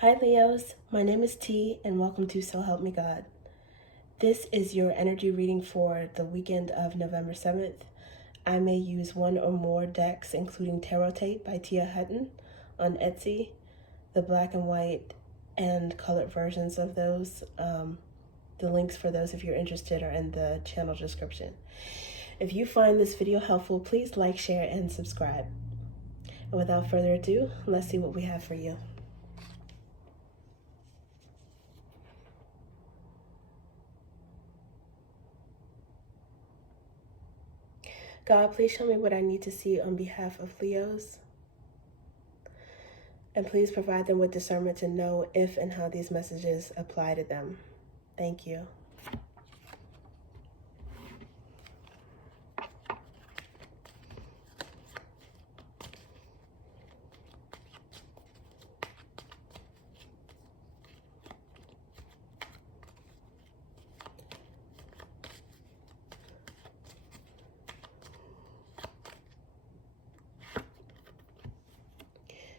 Hi Leos, my name is T and welcome to So Help Me God. This is your energy reading for the weekend of November 7th. I may use one or more decks, including Tarot Tape by Tia Hutton on Etsy, the black and white and colored versions of those. The links for those, if you're interested, are in the channel description. If you find this video helpful, please like, share, and subscribe. And without further ado, let's see what we have for you. God, please show me what I need to see on behalf of Leos. And please provide them with discernment to know if and how these messages apply to them. Thank you.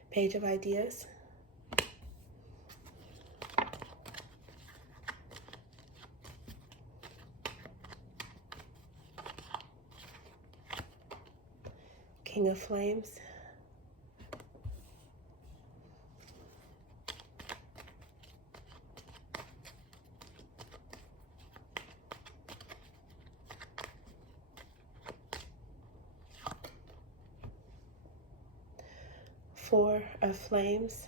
Page of Ideas. King of Flames. Four of Flames.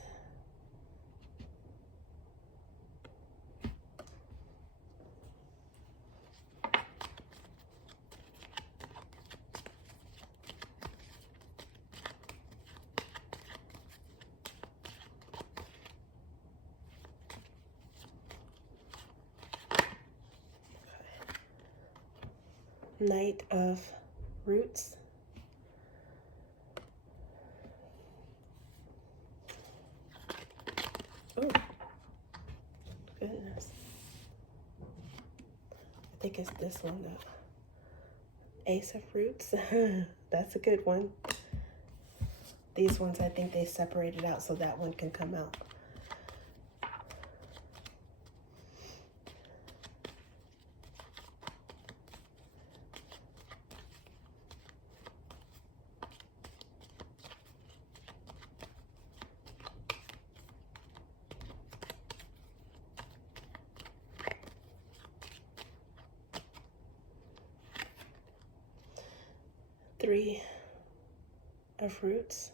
Knight of Roots. Oh, goodness. I think it's this one though. Ace of Roots. That's a good one. These ones, I think they separated out so that one can come out. Three of Roots.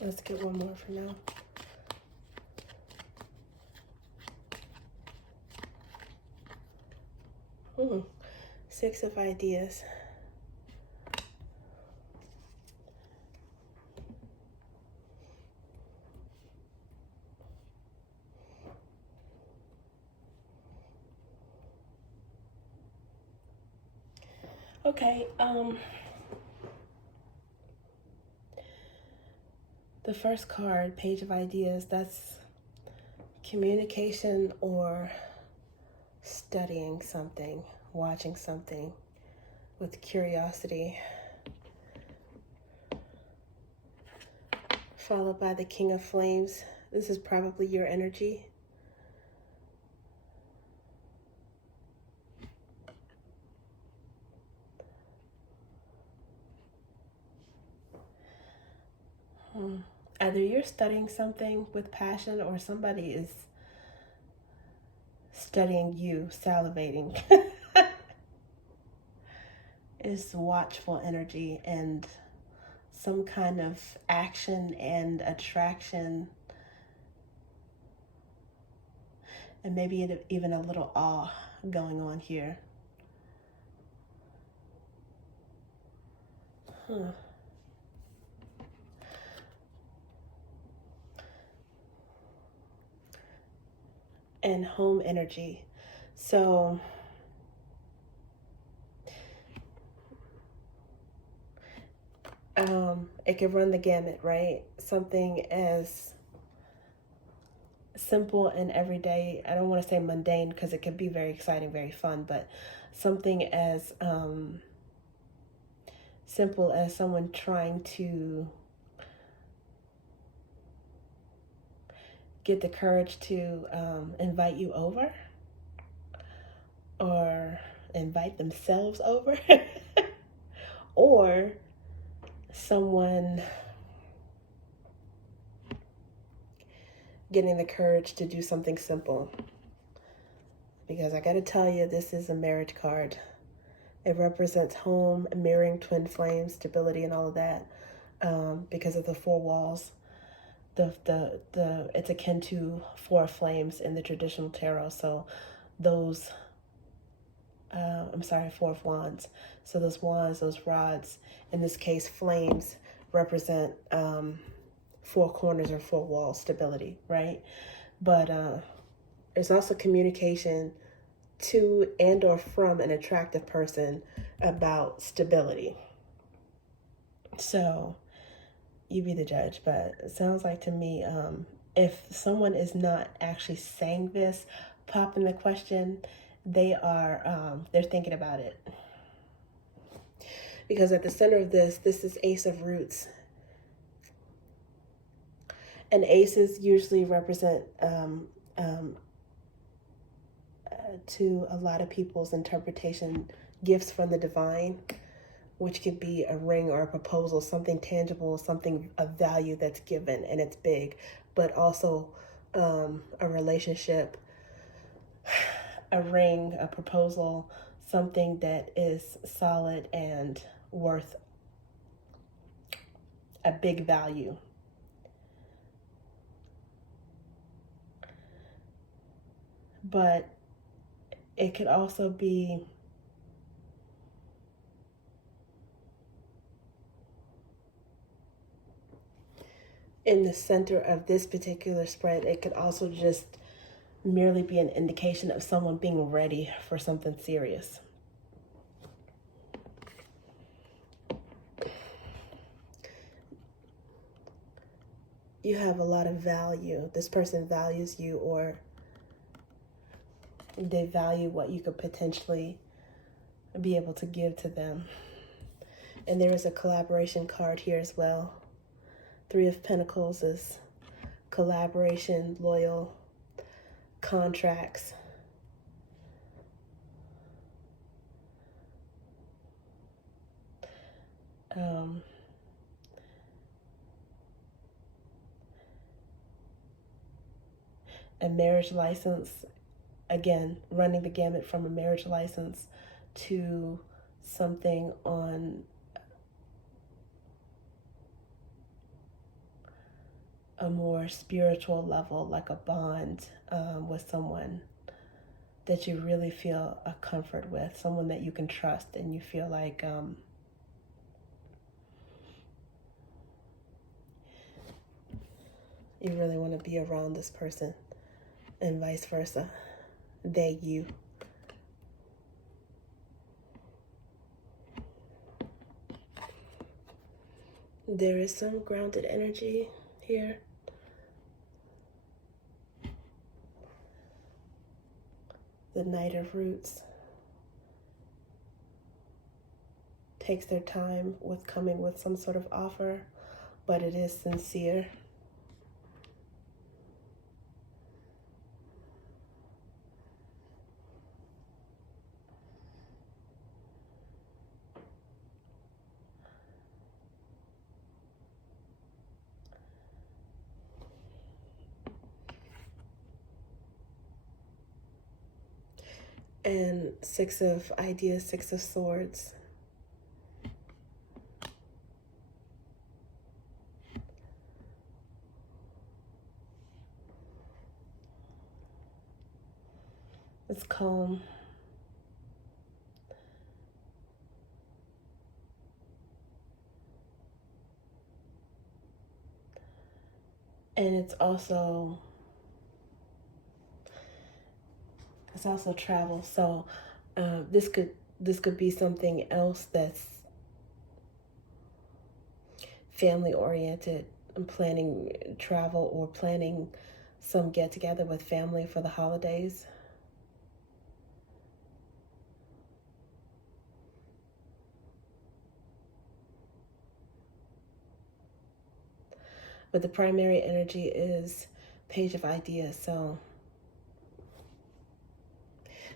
Let's get one more for now. Six of Ideas. Okay, the first card, Page of Ideas, that's communication or studying something, watching something with curiosity. Followed by the King of Flames. This is probably your energy. Either you're studying something with passion or somebody is studying you, salivating. It's watchful energy and some kind of action and attraction, and maybe even a little awe going on here. And home energy. So it can run the gamut, right? Something as simple and everyday, I don't want to say mundane because it can be very exciting, very fun, but something as simple as someone trying to get the courage to invite you over or invite themselves over, or someone getting the courage to do something simple. Because I gotta tell you, this is a marriage card. It represents home, mirroring twin flames, stability, and all of that, because of the four walls. It's akin to four flames in the traditional tarot. So those, four of wands. So those wands, those rods, in this case, flames, represent four corners or four walls, stability, right? But there's also communication to and or from an attractive person about stability. So you be the judge, but it sounds like to me, if someone is not actually saying this, pop in the question, they're thinking about it. Because at the center of this is Ace of Roots. And aces usually represent, to a lot of people's interpretation, gifts from the divine, which could be a ring or a proposal, something tangible, something of value that's given and it's big, but also a relationship, a ring, a proposal, something that is solid and worth a big value. But it could also be in the center of this particular spread. It could also just merely be an indication of someone being ready for something serious. You have a lot of value. This person values you, or they value what you could potentially be able to give to them. And there is a collaboration card here as well. Three of Pentacles is collaboration, loyal, contracts. A marriage license, again, running the gamut from a marriage license to something on a more spiritual level, like a bond with someone that you really feel a comfort with, someone that you can trust and you feel like you really want to be around this person, and vice versa, they you. There is some grounded energy here. The Knight of Roots takes their time with coming with some sort of offer, but it is sincere. And Six of Ideas, Six of Swords. It's calm. And it's also travel. So this could be something else that's family oriented, planning travel or planning some get together with family for the holidays. But the primary energy is Page of Ideas. So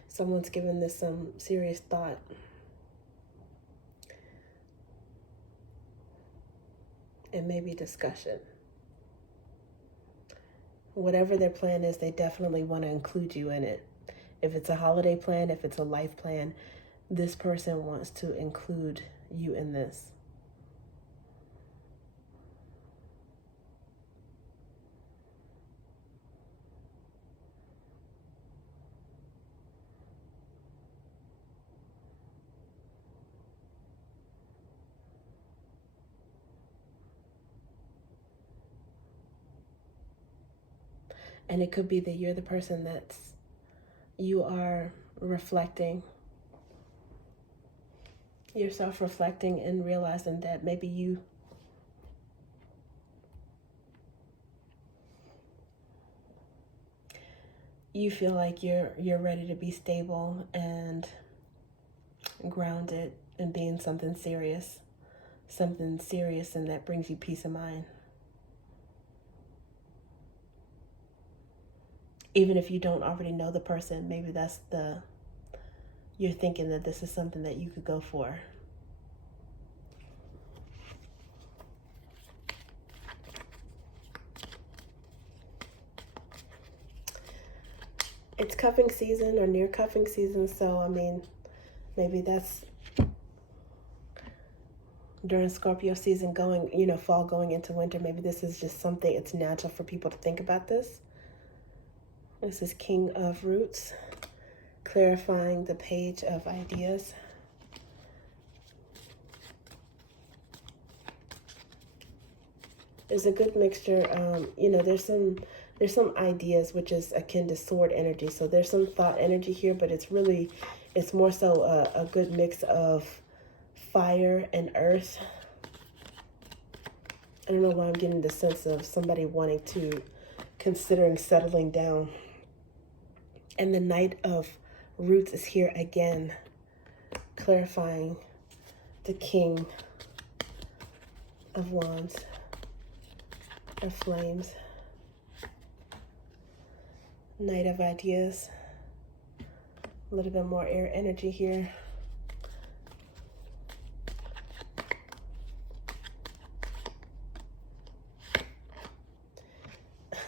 someone's given this some serious thought. And maybe discussion. Whatever their plan is, they definitely want to include you in it. If it's a holiday plan, if it's a life plan, this person wants to include you in this. And it could be that you're the person you are reflecting, you're self-reflecting and realizing that maybe you feel like you're ready to be stable and grounded and being something serious, and that brings you peace of mind. Even if you don't already know the person, maybe you're thinking that this is something that you could go for. It's cuffing season or near cuffing season, so I mean, maybe that's during Scorpio season fall going into winter. Maybe this is just something, it's natural for people to think about this. This is King of Roots, clarifying the Page of Ideas. There's a good mixture. There's some ideas, which is akin to sword energy. So there's some thought energy here, but it's more so a good mix of fire and earth. I don't know why I'm getting the sense of somebody considering settling down. And the Knight of Roots is here again, clarifying the King of Wands, of Flames, Knight of Ideas, a little bit more air energy here.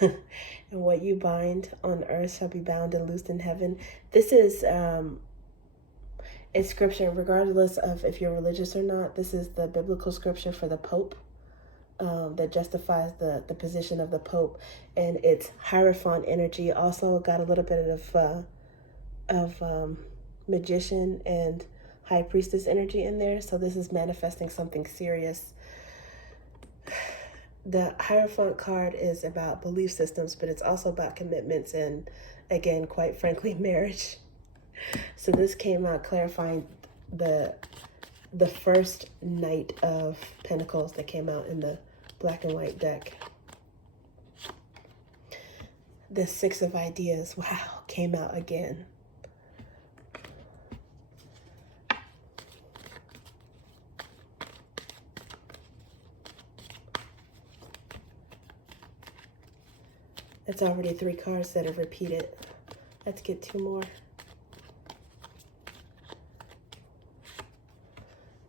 And what you bind on earth shall be bound and loosed in heaven. This is it's scripture, regardless of if you're religious or not. This is the biblical scripture for the Pope that justifies the position of the Pope. And it's Hierophant energy. Also got a little bit of magician and high priestess energy in there. So this is manifesting something serious. The Hierophant card is about belief systems, but it's also about commitments and, again, quite frankly, marriage. So this came out clarifying the first Knight of Pentacles that came out in the black and white deck. The Six of Ideas, wow, came out again. It's already 3 cards that have repeated. Let's get 2 more.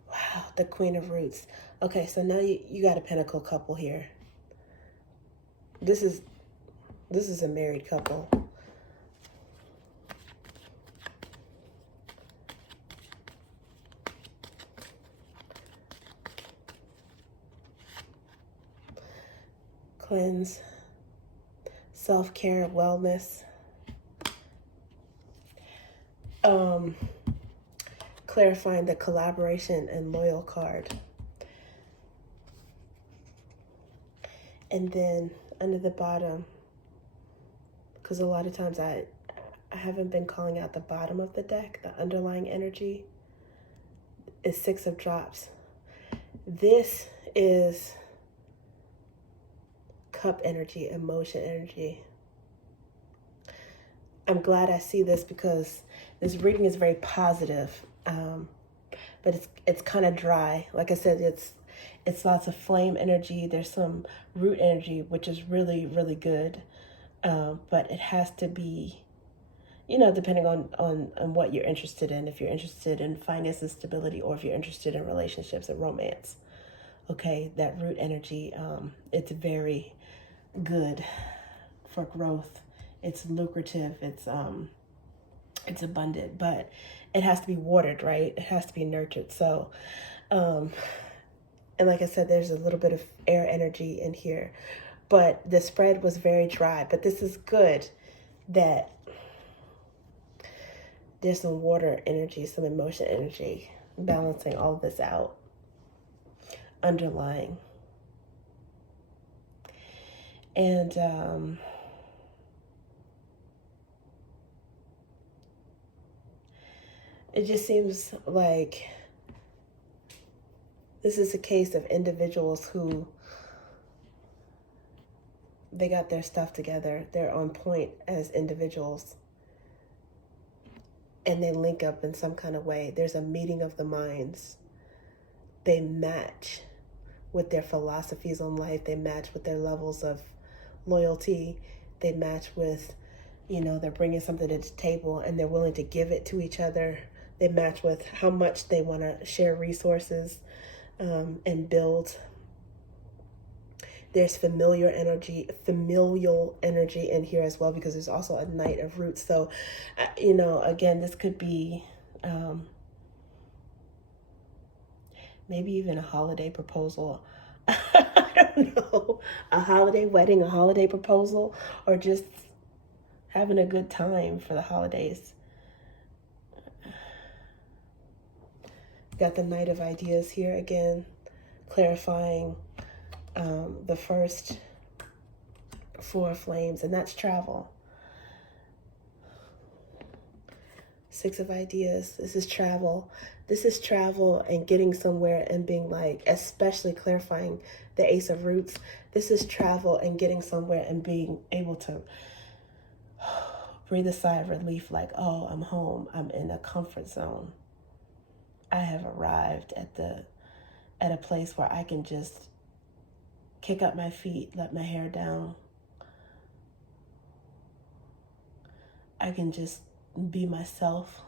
Wow, the Queen of Roots. Okay, so now you got a Pentacle couple here. This is a married couple. Cleanse. Self-care, wellness. Clarifying the collaboration and loyal card. And then under the bottom, because a lot of times I haven't been calling out the bottom of the deck, the underlying energy is 6 of Drops. This is Cup energy, emotion energy. I'm glad I see this because this reading is very positive, but it's kind of dry. Like I said, It's lots of flame energy. There's some root energy, which is really, really good. But it has to be, depending on what you're interested in. If you're interested in finances, stability, or if you're interested in relationships and romance. Okay, that root energy, it's very good for growth. It's lucrative. It's abundant, but it has to be watered, right? It has to be nurtured. So, and like I said, there's a little bit of air energy in here, but the spread was very dry. But this is good that there's some water energy, some emotion energy, balancing all of this out, underlying. And it just seems like this is a case of individuals who, they got their stuff together. They're on point as individuals. And they link up in some kind of way. There's a meeting of the minds. They match with their philosophies on life. They match with their levels of loyalty. They match with, they're bringing something to the table and they're willing to give it to each other. They match with how much they want to share resources and build. There's familial energy in here as well, because there's also a Knight of Roots. So, again, this could be maybe even a holiday proposal. I don't know. A holiday wedding, a holiday proposal, or just having a good time for the holidays. Got the Knight of Ideas here again, clarifying the first 4 flames, and that's travel. 6 of Ideas. This is travel. This is travel and getting somewhere and being like, especially clarifying the Ace of Roots. This is travel and getting somewhere and being able to breathe a sigh of relief, like, oh, I'm home. I'm in a comfort zone. I have arrived at a place where I can just kick up my feet, let my hair down. I can just be myself.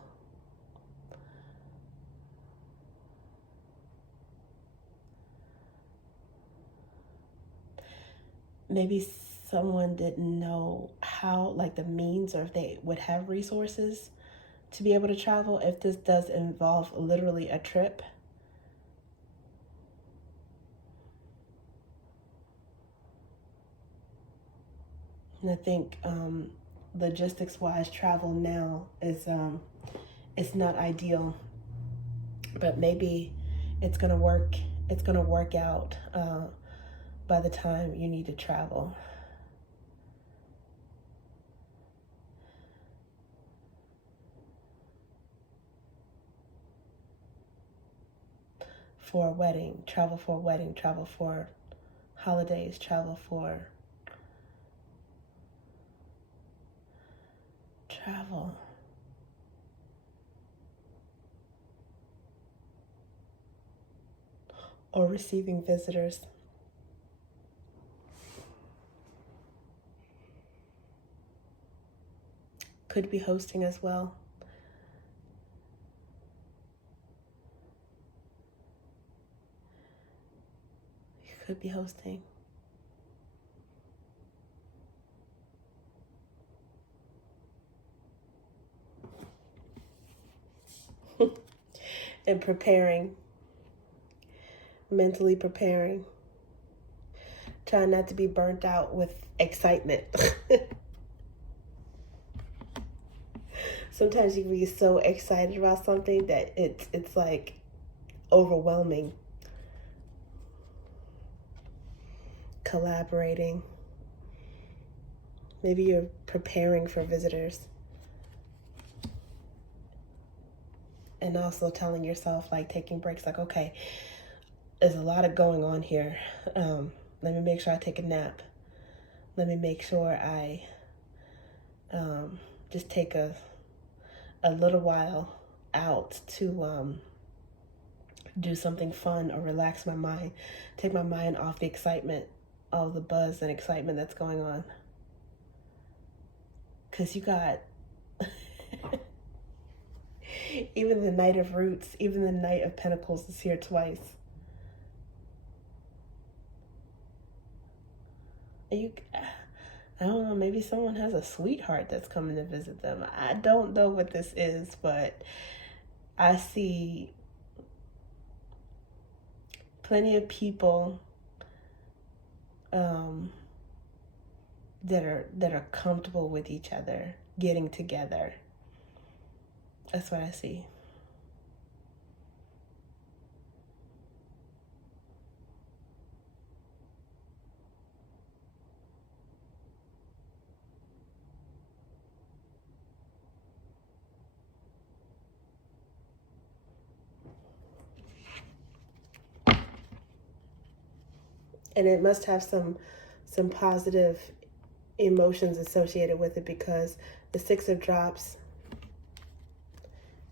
Maybe someone didn't know how, like the means, or if they would have resources to be able to travel, if this does involve literally a trip. And I think logistics-wise, travel now is it's not ideal, but maybe it's gonna work. It's gonna work out by the time you need to travel. For a wedding, travel for a wedding, travel for holidays, travel for travel. Or receiving visitors. Could be hosting as well. You could be hosting. And preparing, mentally preparing. Trying not to be burnt out with excitement. Sometimes you can be so excited about something that it's like overwhelming. Collaborating. Maybe you're preparing for visitors. And also telling yourself, like, taking breaks, like, okay, there's a lot of going on here. Let me make sure I take a nap. Let me make sure I just take a little while out to do something fun or relax my mind, take my mind off the excitement, all the buzz and excitement that's going on. Because you got even the Knight of Roots, even the Knight of Pentacles is here twice. I don't know, maybe someone has a sweetheart that's coming to visit them. I don't know what this is, but I see plenty of people that are comfortable with each other getting together. That's what I see. And it must have some positive emotions associated with it, because the Six of Drops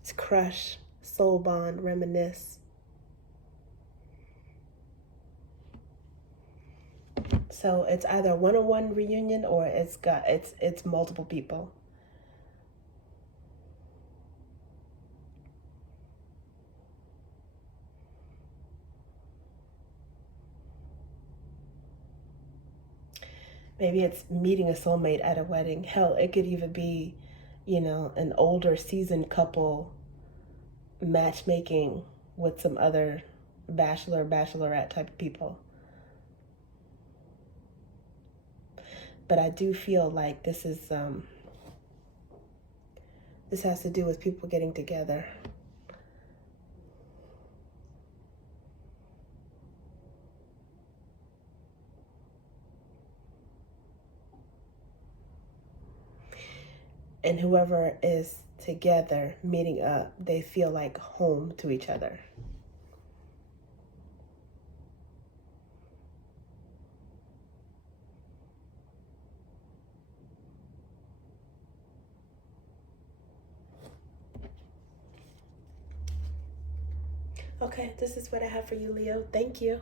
is crush, soul bond, reminisce. So it's either a one-on-one reunion or it's multiple people. Maybe it's meeting a soulmate at a wedding. Hell, it could even be, an older seasoned couple matchmaking with some other bachelor, bachelorette type of people. But I do feel like this has to do with people getting together. And whoever is together, meeting up, they feel like home to each other. Okay, this is what I have for you, Leo. Thank you.